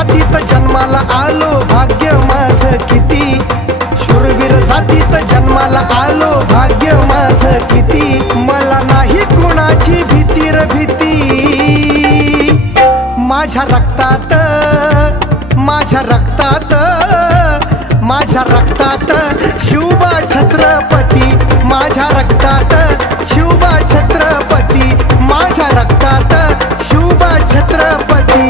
जातीत जन्माला आलो भाग्य माझं किती, शूरवीर जातीत जन्माला आलो भाग्य माझं किती। मला नाही कोणाची भीती रे भीती, माझ्या रक्तात माझ्या रक्तात माझ्या रक्तात शिवबा छत्रपती, माझ्या रक्तात शिवबा छत्रपती, माझ्या रक्तात शिवबा छत्रपती।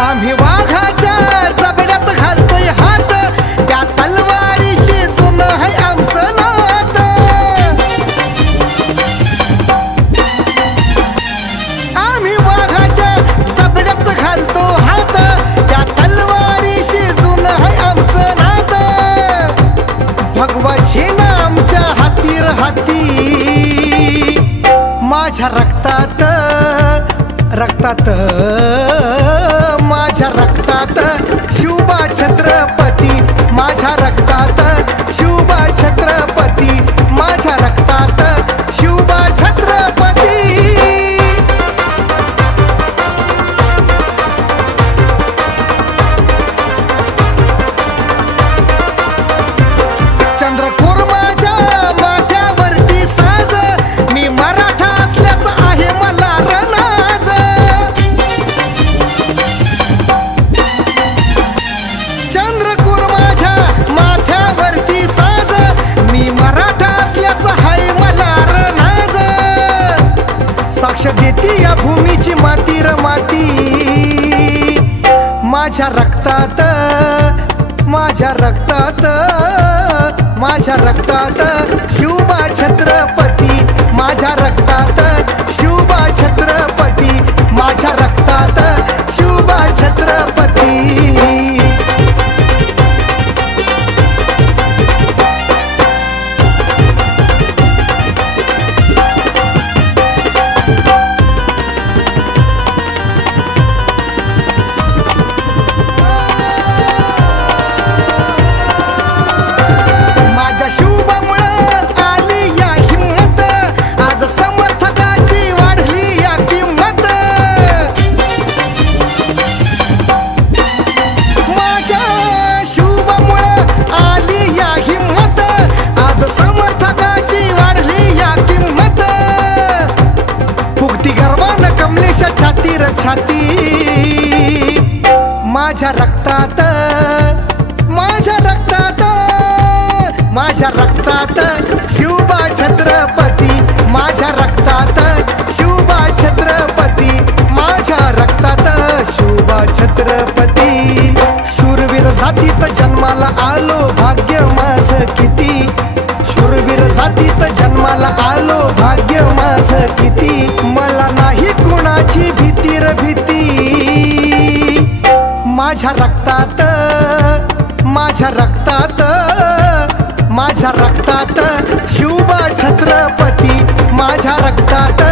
आम्ही वाघाच्या जबड्यात घालतोय हात, त्या तलवारीशी जुनं आहे आमचं नात। आम्ही वाघाच्या जबड्यात घालतो हात, त्या तलवारीशी जुनं आहे आमचं नात। भगवाची ना आमच्या हातीर हाती, माझ्या रक्तात रक्तात माझ्या रक्तात शिवबा छत्रपती, माझ्या रक्तात शिवबा छत्रपती, माझ्या रक्तात शिवबा छत्रपती। चंद्रकोर माझ्या माथ्यावरती साज, मी मराठा असल्याचं आहे मला रनाज। चंद्रकोर माझ्या माथ्यावरती साज, मी मराठा असल्याचं आहे मला रनाज। साक्ष देती या भूमीची माती र माती, माझ्या रक्तात माझ्या रक्तात माझ्या रक्तात शिवबा छत्रपती, माझ्या रक्तात शिवबा छत्रपती, माझ्या रक्तात शिवबा छत्रपती। छाती र छाती, माझ्या रक्तात माझ्या रक्तात माझ्या रक्तात शिवबा छत्रपती, माझ्या रक्तात शिवबा छत्रपती, माझ्या रक्तात शिवबा छत्रपती। शूरवीर जातीत जन्माला आलो भाग्य माझं किती, शूरवीर जातीत जन्माला आलो भाग्य माझं किती। मला नाही कोणाची भीती रे भीती, माझ्या रक्तात माझ्या रक्तात माझ्या रक्तात शिवबा छत्रपती, माझ्या रक्तात